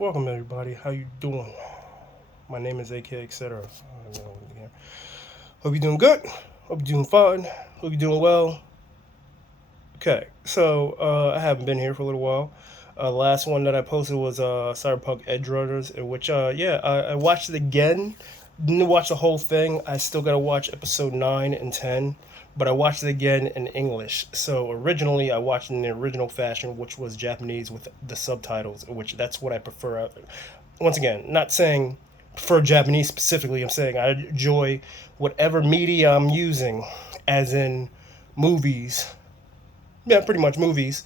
Welcome everybody. How you doing? My name is AK etc. Hope you're doing good. Hope you're doing fine. Hope you're doing well. Okay, so I haven't been here for a little while. The last one that I posted was Cyberpunk Edge Runners, in which I watched it again. Didn't watch the whole thing. I still gotta watch episode 9 and 10, but I watched it again in English. So originally I watched it in the original fashion, which was Japanese with the subtitles, which that's what I prefer. Once again, not saying prefer Japanese specifically. I'm saying I enjoy whatever media I'm using, as in movies. Yeah, pretty much movies.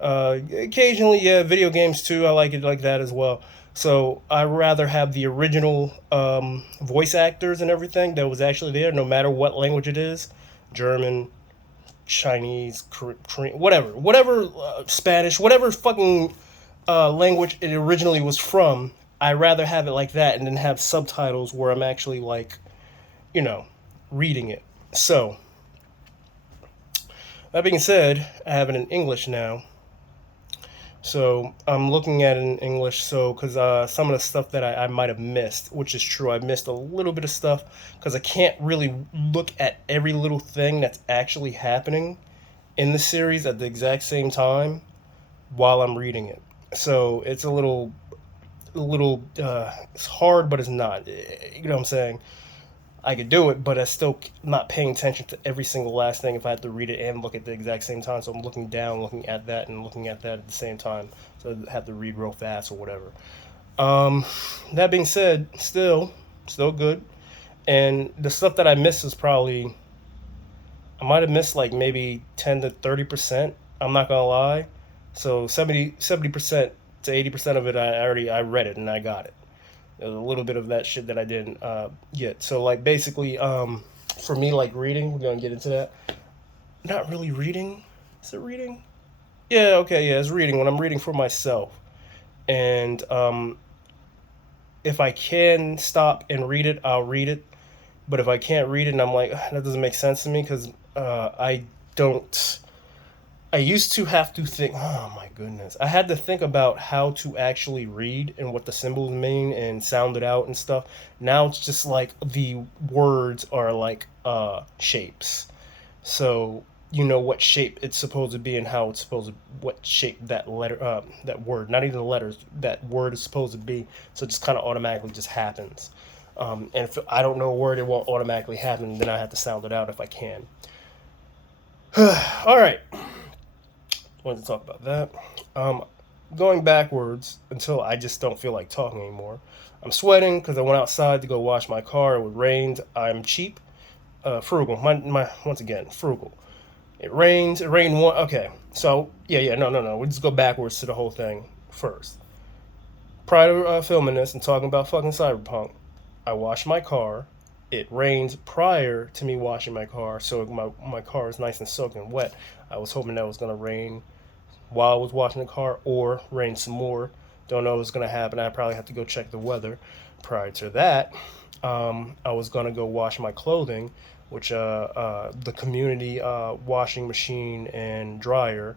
Occasionally, yeah, video games too. I like it like that as well. So I rather have the original voice actors and everything that was actually there, no matter what language it is, German, Chinese, Korean, whatever Spanish, whatever fucking language it originally was from. I rather have it like that and then have subtitles where I'm actually like, you know, reading it. So that being said, I have it in English now. So I'm looking at it in English. So because some of the stuff that I might have missed, which is true, I missed a little bit of stuff because I can't really look at every little thing that's actually happening in the series at the exact same time while I'm reading it. So it's it's hard, but it's not. You know what I'm saying? I could do it, but I still not paying attention to every single last thing if I have to read it and look at the exact same time. So I'm looking down, looking at that, and looking at that at the same time. So I have to read real fast or whatever. Um, that being said, still good. And the stuff that I missed is probably I might have missed like maybe 10 to 30%. I'm not gonna lie. So 70% to 80% of it, I read it and I got it. There's a little bit of that shit that I didn't get. So like basically, for me, like reading, we're gonna get into that. Not really reading. Is it reading? Yeah. Okay. Yeah. It's reading when I'm reading for myself. And if I can stop and read it, I'll read it. But if I can't read it, and I'm like, that doesn't make sense to me because I don't. I used to have to think. Oh my goodness! I had to think about how to actually read and what the symbols mean and sound it out and stuff. Now it's just like the words are like shapes. So you know what shape it's supposed to be and how it's supposed to what shape that letter that word, not even the letters, that word is supposed to be. So it just kind of automatically just happens. And if I don't know a word, it won't automatically happen. Then I have to sound it out if I can. All right. Wanted to talk about that. Um, Going backwards until I just don't feel like talking anymore. I'm sweating because I went outside to go wash my car. It rained. I'm cheap, frugal. My once again frugal. It rains. It rained one. Okay, so yeah. No. We just go backwards to the whole thing first. Prior to filming this and talking about fucking cyberpunk, I washed my car. It rained prior to me washing my car, so my car is nice and soaking wet. I was hoping that was gonna rain while I was washing the car or rain some more. Don't know what's gonna happen. I probably have to go check the weather. Prior to that, I was gonna go wash my clothing, which the community washing machine and dryer.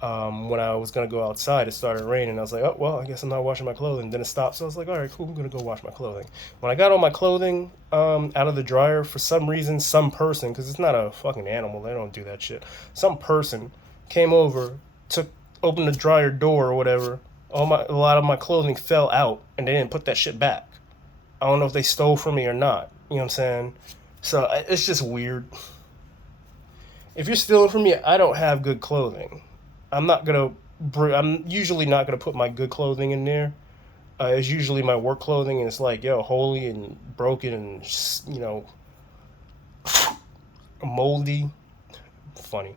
When I was gonna go outside, it started raining. I was like, oh well, I guess I'm not washing my clothing. Then it stopped, so I was like, all right, cool. I'm gonna go wash my clothing. When I got all my clothing out of the dryer, for some reason, some person, because it's not a fucking animal, they don't do that shit. Some person came over, took opened the dryer door or whatever. A lot of my clothing fell out, and they didn't put that shit back. I don't know if they stole from me or not. You know what I'm saying? So it's just weird. If you're stealing from me, I don't have good clothing. I'm not gonna. I'm usually not gonna put my good clothing in there. It's usually my work clothing, and it's like, yo, holy and broken and moldy, funny,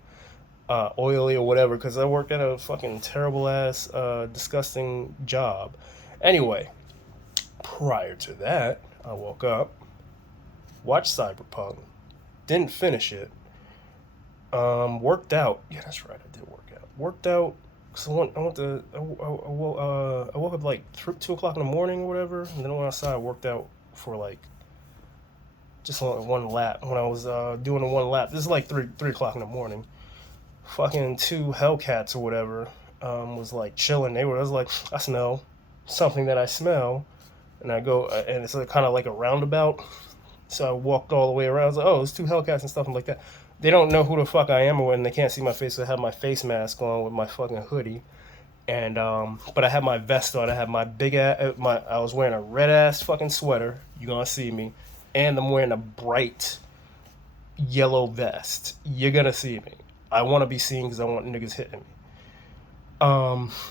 oily or whatever. Because I worked at a fucking terrible ass, disgusting job. Anyway, prior to that, I woke up, watched Cyberpunk, didn't finish it. Worked out. Yeah, that's right. I did work out. Worked out. So I went to. I woke up like 2 o'clock in the morning or whatever, and then I went outside. Worked out for like just one lap. When I was doing the one lap, this is like three o'clock in the morning. Fucking two Hellcats or whatever was like chilling. I was like, I smell something that I smell, and I go, and it's kind of like a roundabout. So I walked all the way around. I was like, oh, there's two Hellcats and stuff like that. They don't know who the fuck I am, or when they can't see my face, so I have my face mask on with my fucking hoodie. And but I had my vest on. I had my big ass. I was wearing a red ass fucking sweater. You gonna see me, and I'm wearing a bright yellow vest. You're gonna see me. I want to be seen because I want niggas hitting me.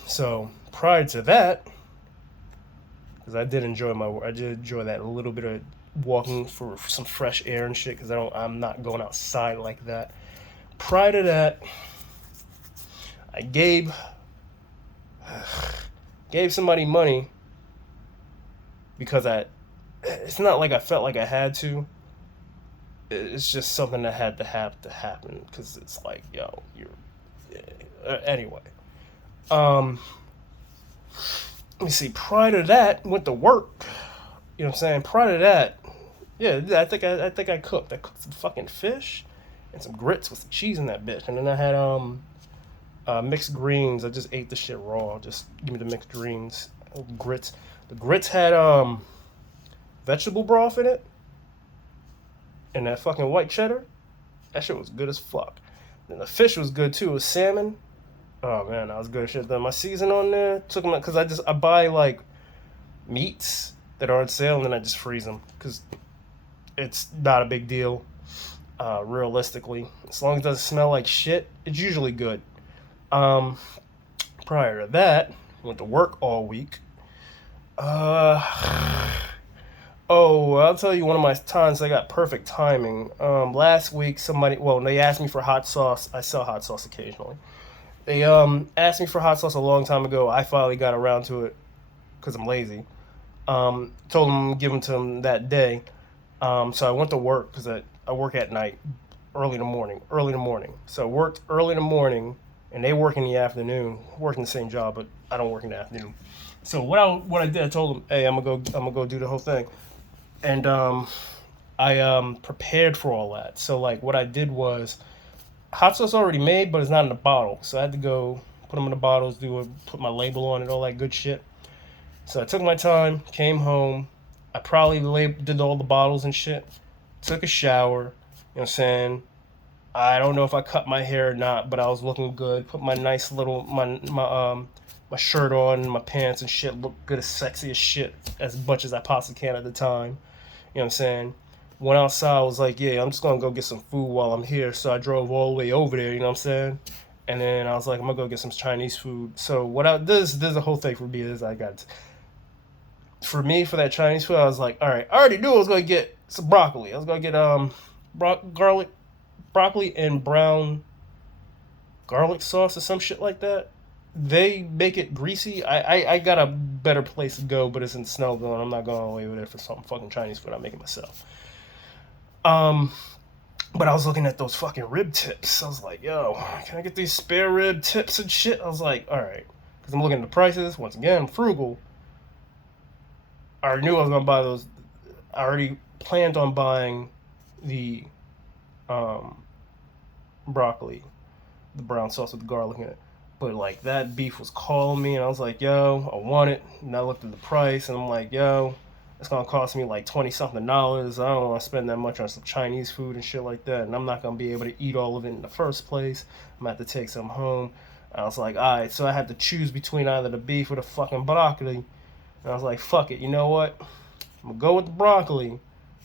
So prior to that, because I did enjoy that a little bit of walking for some fresh air and shit. Because I'm not going outside like that. Prior to that, I gave somebody money because it's not like I felt like I had to. It's just something that had to have to happen because it's like, yo, anyway. Let me see. Prior to that, went to work. You know what I'm saying? Prior to that, yeah, I think I cooked. I cooked some fucking fish and some grits with some cheese in that bitch, and then I had mixed greens. I just ate the shit raw. Just give me the mixed greens, grits. The grits had vegetable broth in it, and that fucking white cheddar. That shit was good as fuck. And the fish was good too. It was salmon. Oh man, that was good shit. Then my season on there took them because I buy like meats that are on sale and then I just freeze them because it's not a big deal. Realistically, as long as it doesn't smell like shit, it's usually good. Prior to that, went to work all week. Oh, I'll tell you one of my times I got perfect timing. Last week they asked me for hot sauce. I sell hot sauce occasionally. They asked me for hot sauce a long time ago. I finally got around to it because I'm lazy. Told them give them to them that day. So I went to work because I work at night, early in the morning. So I worked early in the morning, and they work in the afternoon. Work in the same job, but I don't work in the afternoon. So what I did, I told them, hey, I'm gonna go do the whole thing, and I prepared for all that. So like what I did was hot sauce already made, but it's not in a bottle. So I had to go put them in the bottles, put my label on it, all that good shit. So I took my time, came home. I probably did all the bottles and shit. Took a shower. You know what I'm saying? I don't know if I cut my hair or not, but I was looking good. Put my nice little my shirt on, my pants and shit. Looked good, as sexy as shit, as much as I possibly can at the time. You know what I'm saying? Went outside, I was like, yeah, I'm just gonna go get some food while I'm here. So I drove all the way over there, you know what I'm saying? And then I was like, I'm gonna go get some Chinese food. So this is a whole thing for me. For that Chinese food, I was like, all right, I already knew I was gonna get some broccoli. I was gonna get broccoli and brown garlic sauce or some shit like that. They make it greasy. I got a better place to go, but it's in Snellville, and I'm not going away with it for some fucking Chinese food. I'm making myself. But I was looking at those fucking rib tips. I was like, yo, can I get these spare rib tips and shit? I was like, all right, because I'm looking at the prices. Once again, frugal. I already knew I was gonna buy those. I already planned on buying the broccoli, the brown sauce with the garlic in it. But like that beef was calling me, and I was like, yo, I want it. And I looked at the price, and I'm like, yo, it's gonna cost me like $20-something. I don't want to spend that much on some Chinese food and shit like that, and I'm not gonna be able to eat all of it in the first place. I'm gonna have to take some home. I was like, all right, so I had to choose between either the beef or the fucking broccoli. And I was like, fuck it, you know what? I'm gonna go with the broccoli,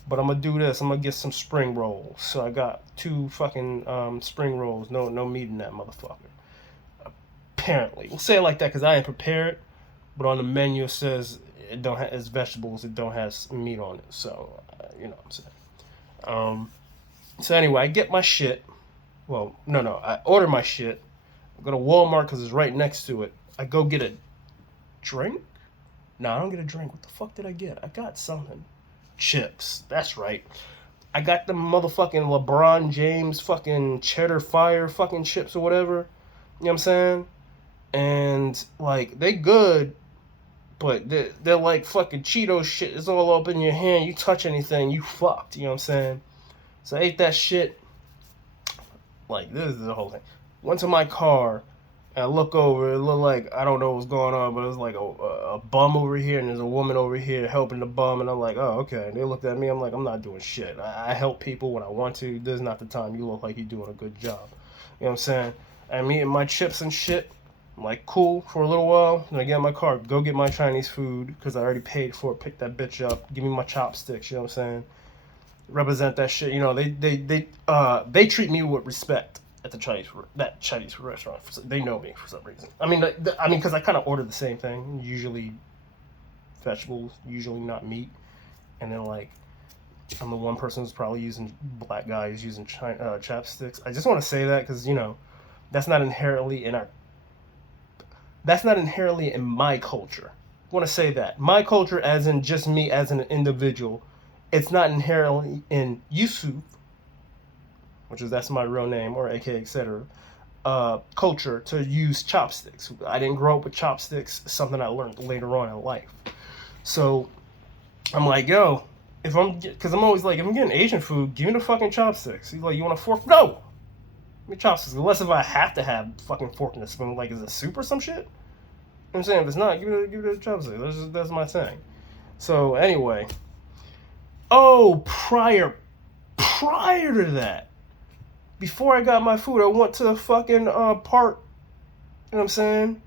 but I'm gonna do this. I'm gonna get some spring rolls. So I got 2 fucking spring rolls. No meat in that motherfucker. Apparently, we'll say it like that because I ain't prepared. But on the menu it says it don't have it's vegetables. It don't have meat on it. So you know what I'm saying. So anyway, I get my shit. Well, no, I order my shit. I go to Walmart because it's right next to it. I go get a drink. No, I don't get a drink. What the fuck did I get? I got something. Chips. That's right. I got the motherfucking LeBron James fucking cheddar fire fucking chips or whatever. You know what I'm saying? And, like, they good, but they're like fucking Cheetos shit. It's all up in your hand. You touch anything, you fucked. You know what I'm saying? So I ate that shit. Like, this is the whole thing. Went to my car. And I look over, it looked like, I don't know what's going on, but it was like a bum over here, and there's a woman over here helping the bum, and I'm like, oh, okay. And they looked at me, I'm like, I'm not doing shit. I help people when I want to. This is not the time. You look like you're doing a good job. You know what I'm saying? I'm eating my chips and shit. I'm like, cool, for a little while. Then I get in my car, go get my Chinese food, because I already paid for it, pick that bitch up, give me my chopsticks, you know what I'm saying? Represent that shit. You know, they treat me with respect at the Chinese restaurant. They know me for some reason. I mean, because I kind of order the same thing. Usually vegetables, usually not meat, and then like I'm the one person who's probably using black guy who's using chopsticks. I just want to say that because that's not inherently in our that's not inherently in my culture. I want to say that my culture, as in just me as an individual, it's not inherently in Yusuf, that's my real name, or aka etc. Culture to use chopsticks. I didn't grow up with chopsticks. It's something I learned later on in life. So I'm like, yo, because I'm always like, if I'm getting Asian food, give me the fucking chopsticks. He's like, you want a fork? No, give me chopsticks. Unless if I have to have fucking fork and a spoon, like is it soup or some shit? You know what I'm saying? If it's not, give me the chopsticks. That's my thing. So anyway, prior to that, before I got my food, I went to the fucking park. You know what I'm saying?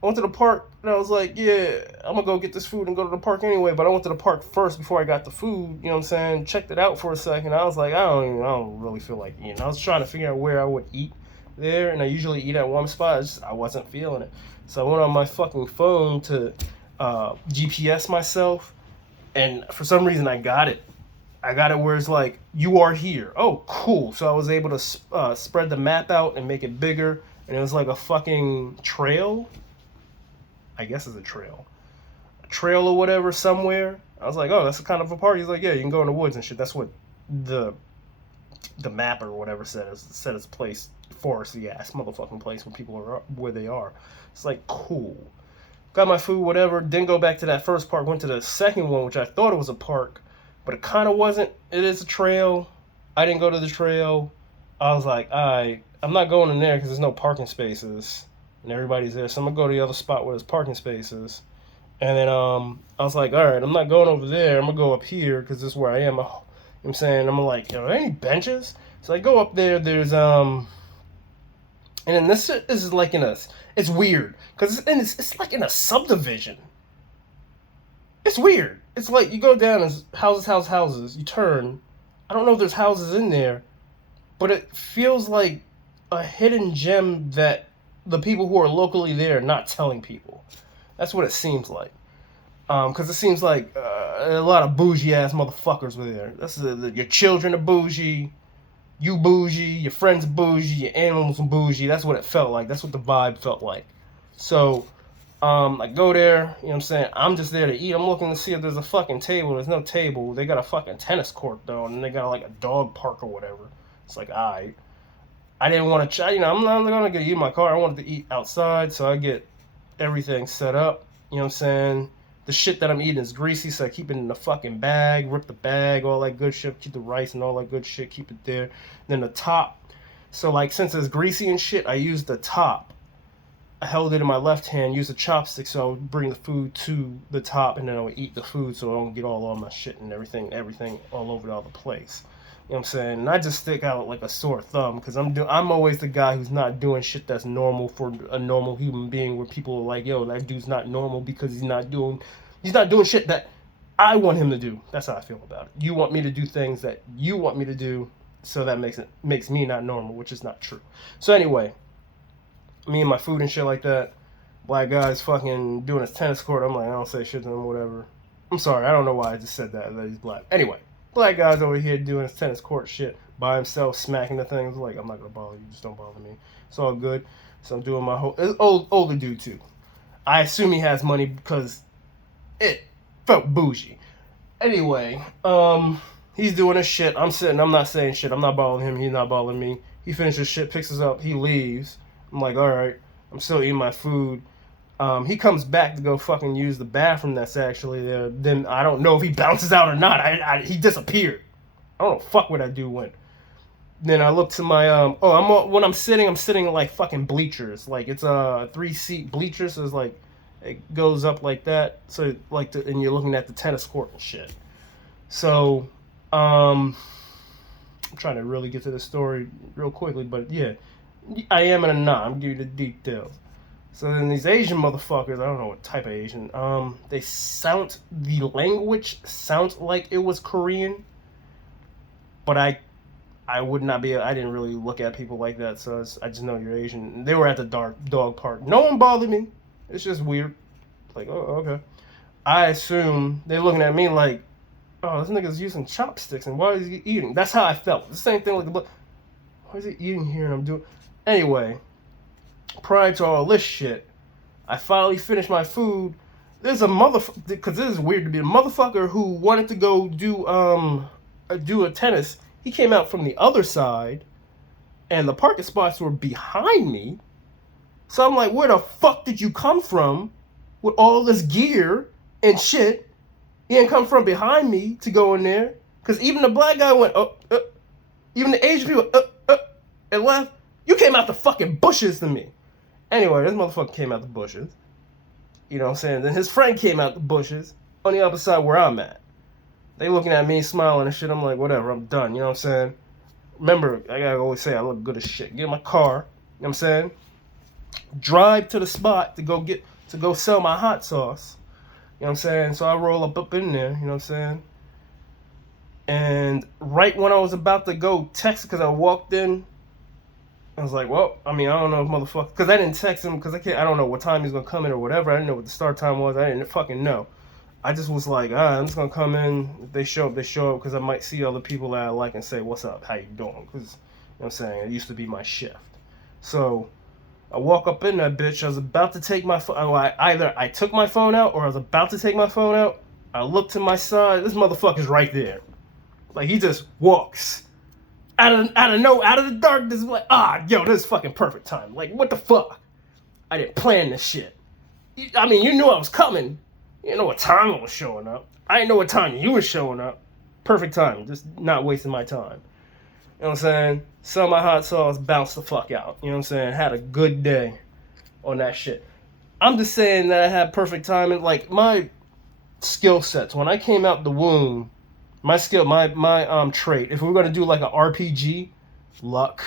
I went to the park and I was like, yeah, I'm gonna go get this food and go to the park anyway. But I went to the park first before I got the food. You know what I'm saying? Checked it out for a second. I was like, I don't really feel like eating. I was trying to figure out where I would eat there, and I usually eat at one spot. I wasn't feeling it, so I went on my fucking phone to GPS myself, and for some reason I got it. I got it where it's like, you are here. Oh, cool. So I was able to spread the map out and make it bigger, and it was like a fucking trail. I guess it's a trail or whatever somewhere. I was like, oh, that's a kind of a park. He's like, yeah, you can go in the woods and shit. That's what the map or whatever said as a place, foresty ass motherfucking place where people are where they are. It's like, cool. Got my food, whatever. Didn't go back to that first park. Went to the second one, which I thought it was a park, but it kind of wasn't. It is a trail. I didn't go to the trail. I was like, I'm not going in there because there's no parking spaces and everybody's there. So I'm gonna go to the other spot where there's parking spaces. And then I was like, all right, I'm not going over there. I'm gonna go up here because this is where I am. You know what I'm saying? I'm like, are there any benches? So I go up there. There's and then this is like it's weird because it's like in a subdivision. It's weird. It's like you go down as houses. You turn. I don't know if there's houses in there, but it feels like a hidden gem that the people who are locally there are not telling people. That's what it seems like. Because it seems like a lot of bougie ass motherfuckers were there. Your children are bougie, you bougie, your friends are bougie, your animals are bougie. That's what it felt like. That's what the vibe felt like. So I go there, you know what I'm saying? I'm just there to eat. I'm looking to see if there's a fucking table. There's no table. They got a fucking tennis court though, and they got like a dog park or whatever. It's like, alright. I didn't want to try, I'm not going to eat in my car. I wanted to eat outside, so I get everything set up. You know what I'm saying? The shit that I'm eating is greasy, so I keep it in the fucking bag, rip the bag, all that good shit, keep the rice and all that good shit, keep it there. And then the top. So, like, since it's greasy and shit, I use the top. I held it in my left hand, used a chopstick, so I would bring the food to the top, and then I would eat the food so I don't get all my shit and everything all over the other place. You know what I'm saying? And I just stick out like a sore thumb because I'm always the guy who's not doing shit that's normal for a normal human being, where people are like, yo, that dude's not normal because he's not doing shit that I want him to do. That's how I feel about it. You want me to do things that you want me to do, so that makes me not normal, which is not true. So anyway, me and my food and shit like that, black guy's fucking doing his tennis court. I'm like, I don't say shit to him, whatever. I'm sorry, I don't know why I just said that he's black. Anyway. Black guy's over here doing his tennis court shit by himself, smacking the things. Like, I'm not gonna bother you, just don't bother me. It's all good. So I'm doing my whole older dude too. I assume he has money because it felt bougie. Anyway, he's doing his shit. I'm sitting. I'm not saying shit. I'm not bothering him. He's not bothering me. He finishes shit, picks us up. He leaves. I'm like, all right. I'm still eating my food. He comes back to go fucking use the bathroom that's actually there. Then I don't know if he bounces out or not. He disappeared. I don't know fuck where that dude went. Then I look to my when I'm sitting in like fucking bleachers. Like it's a 3-seat bleachers, so it's like it goes up like that. So like and you're looking at the tennis court and shit. So I'm trying to really get to the story real quickly, but yeah, I am in a knot. I'm giving you the details. So then these Asian motherfuckers, I don't know what type of Asian, the language sounds like it was Korean, but I would not be. I didn't really look at people like that, so I just know you're Asian. They were at the dark dog park. No one bothered me. It's just weird. Like, oh, okay. I assume they're looking at me like, oh, this nigga's using chopsticks, and why is he eating? That's how I felt. The same thing like, why is he eating here? And I'm doing. Anyway, prior to all this shit, I finally finished my food. There's a motherfucker, because this is weird to be a motherfucker who wanted to go do a tennis. He came out from the other side, and the parking spots were behind me. So I'm like, where the fuck did you come from with all this gear and shit? He didn't come from behind me to go in there. Because even the black guy went, even the Asian people, and left. You came out the fucking bushes to me. Anyway, this motherfucker came out the bushes. You know what I'm saying? Then his friend came out the bushes on the other side where I'm at. They looking at me, smiling and shit. I'm like, whatever, I'm done. You know what I'm saying? Remember, I gotta always say I look good as shit. Get in my car. You know what I'm saying? Drive to the spot to go sell my hot sauce. You know what I'm saying? So I roll up in there. You know what I'm saying? And right when I was about to go text, because I walked in, I was like, well, I mean, I don't know if motherfucker, because I didn't text him, because I don't know what time he's gonna come in or whatever. I didn't know what the start time was. I didn't fucking know. I just was like, I'm just gonna come in. If they show up, they show up, because I might see other people that I like and say, what's up, how you doing? Because, you know what I'm saying, it used to be my shift. So I walk up in that bitch. I was about to take my phone. Either I took my phone out or I was about to take my phone out. I look to my side. This motherfucker's right there. Like, he just walks out of the darkness. Like, yo, this is fucking perfect time. Like, what the fuck? I didn't plan this shit. I mean, you knew I was coming. You didn't know what time I was showing up. I didn't know what time you were showing up. Perfect time. Just not wasting my time. You know what I'm saying? Sell my hot sauce, bounce the fuck out. You know what I'm saying? Had a good day on that shit. I'm just saying that I had perfect timing. Like, my skill sets, when I came out the womb, my trait, if we were going to do like a RPG, luck.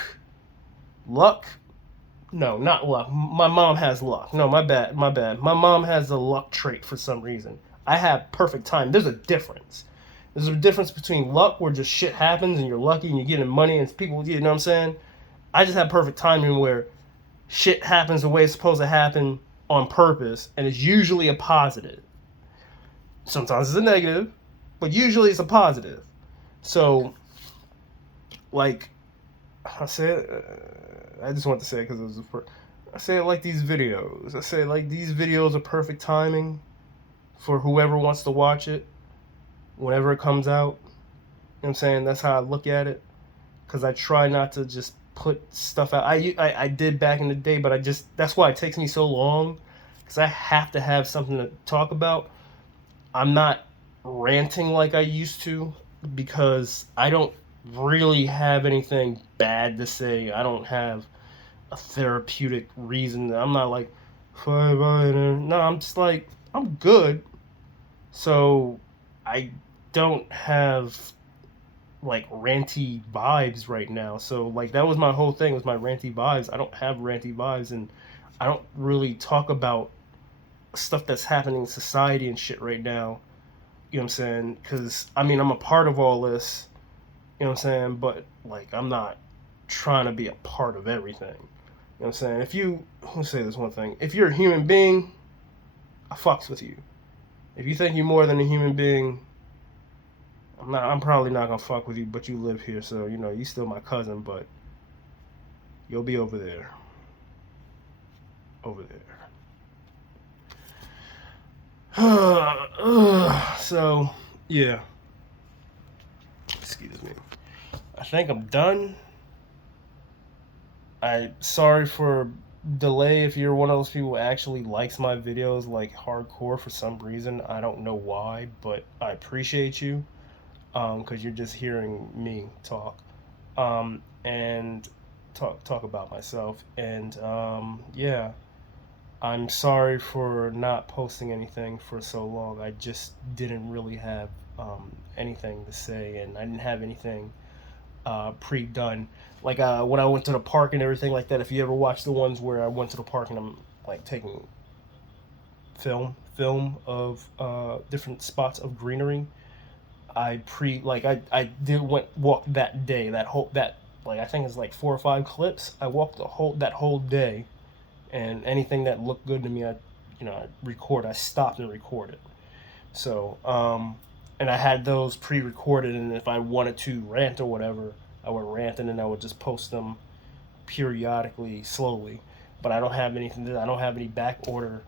No, not luck. My mom has luck. No, my bad. My mom has the luck trait for some reason. I have perfect time. There's a difference. There's a difference between luck, where just shit happens and you're lucky and you're getting money and people, you know what I'm saying? I just have perfect timing where shit happens the way it's supposed to happen on purpose, and it's usually a positive. Sometimes it's a negative, but usually it's a positive. So, like, I said, I just want to say it because it was the first. I say it like these videos. I say like these videos are perfect timing for whoever wants to watch it whenever it comes out. You know what I'm saying? That's how I look at it. Because I try not to just put stuff out. I did back in the day, but that's why it takes me so long. Because I have to have something to talk about. I'm not ranting like I used to, because I don't really have anything bad to say. I don't have a therapeutic reason. I'm not like, no, I'm just like, I'm good. So I don't have like ranty vibes right now. So like that was my whole thing, was my ranty vibes. I don't have ranty vibes, and I don't really talk about stuff that's happening in society and shit right now. You know what I'm saying? Because I mean, I'm a part of all this. You know what I'm saying? But like, I'm not trying to be a part of everything. You know what I'm saying? Let me say this one thing. If you're a human being, I fucks with you. If you think you're more than a human being, I'm probably not gonna fuck with you, but you live here, so you know you still my cousin, but you'll be over there. Over there. So yeah. Excuse me. I think I'm done. I'm sorry for delay if you're one of those people who actually likes my videos like hardcore for some reason. I don't know why, but I appreciate you. Because you're just hearing me talk. and talk about myself. And yeah, I'm sorry for not posting anything for so long. I just didn't really have anything to say, and I didn't have anything pre-done. Like when I went to the park and everything like that. If you ever watch the ones where I went to the park and I'm like taking film of different spots of greenery, I did went walk that day, that like I think it's like 4 or 5 clips. I walked that whole day, and anything that looked good to me, I record. I stopped and recorded. So and I had those pre-recorded, and if I wanted to rant or whatever, I would rant, and then I would just post them periodically, slowly. But I don't have anything. I don't have any back order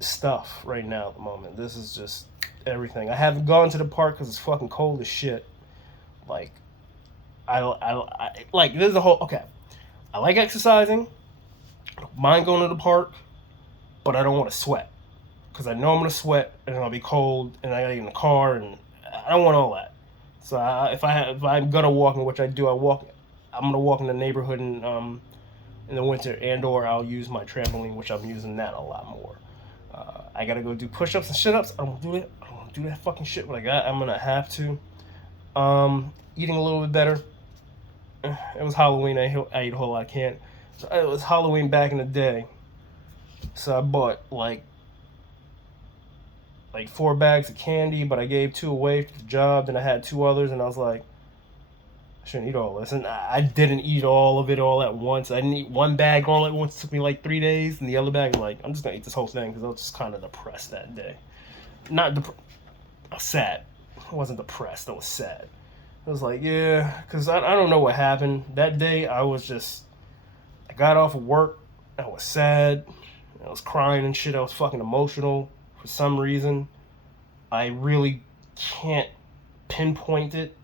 stuff right now at the moment. This is just everything. I haven't gone to the park because it's fucking cold as shit. Like, I like this is the whole. Okay, I like exercising. I don't mind going to the park, but I don't want to sweat because I know I'm gonna sweat and I'll be cold and I gotta get in the car and I don't want all that. So if I'm gonna walk, in which I do, I walk. I'm gonna walk in the neighborhood in the winter, and or I'll use my trampoline, which I'm using that a lot more. I gotta go do push-ups and shit-ups. I don't do it. I don't do that fucking shit, but I'm gonna have to. Eating a little bit better. It was Halloween. I ate a whole lot of candy. So it was Halloween back in the day. So I bought like 4 bags of candy, but I gave 2 away for the job. Then I had 2 others, and I was like, I shouldn't eat all this. And I didn't eat all of it all at once. I didn't eat 1 bag all at once. It took me like 3 days. And the other bag, I'm just going to eat this whole thing because I was just kind of depressed that day. Not depressed. I was sad. I wasn't depressed. I was sad. I was like, yeah, because I don't know what happened. That day, I got off of work. I was sad. I was crying and shit. I was fucking emotional for some reason. I really can't pinpoint it.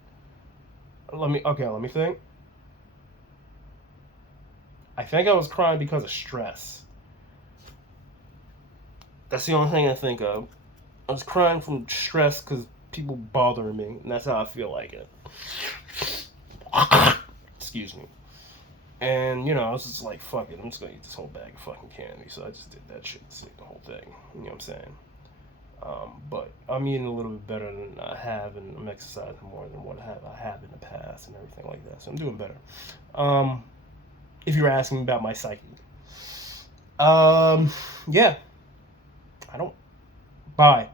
Let me think. I think I was crying because of stress. That's the only thing I think of. I was crying from stress because people bothering me, and that's how I feel like it. Excuse me. And, I was just like, fuck it, I'm just gonna eat this whole bag of fucking candy. So I just did that shit, just ate the whole thing. You know what I'm saying? But I'm eating a little bit better than I have, and I'm exercising more than what I have in the past and everything like that. So I'm doing better. If you're asking me about my psyche, yeah, I don't. Bye.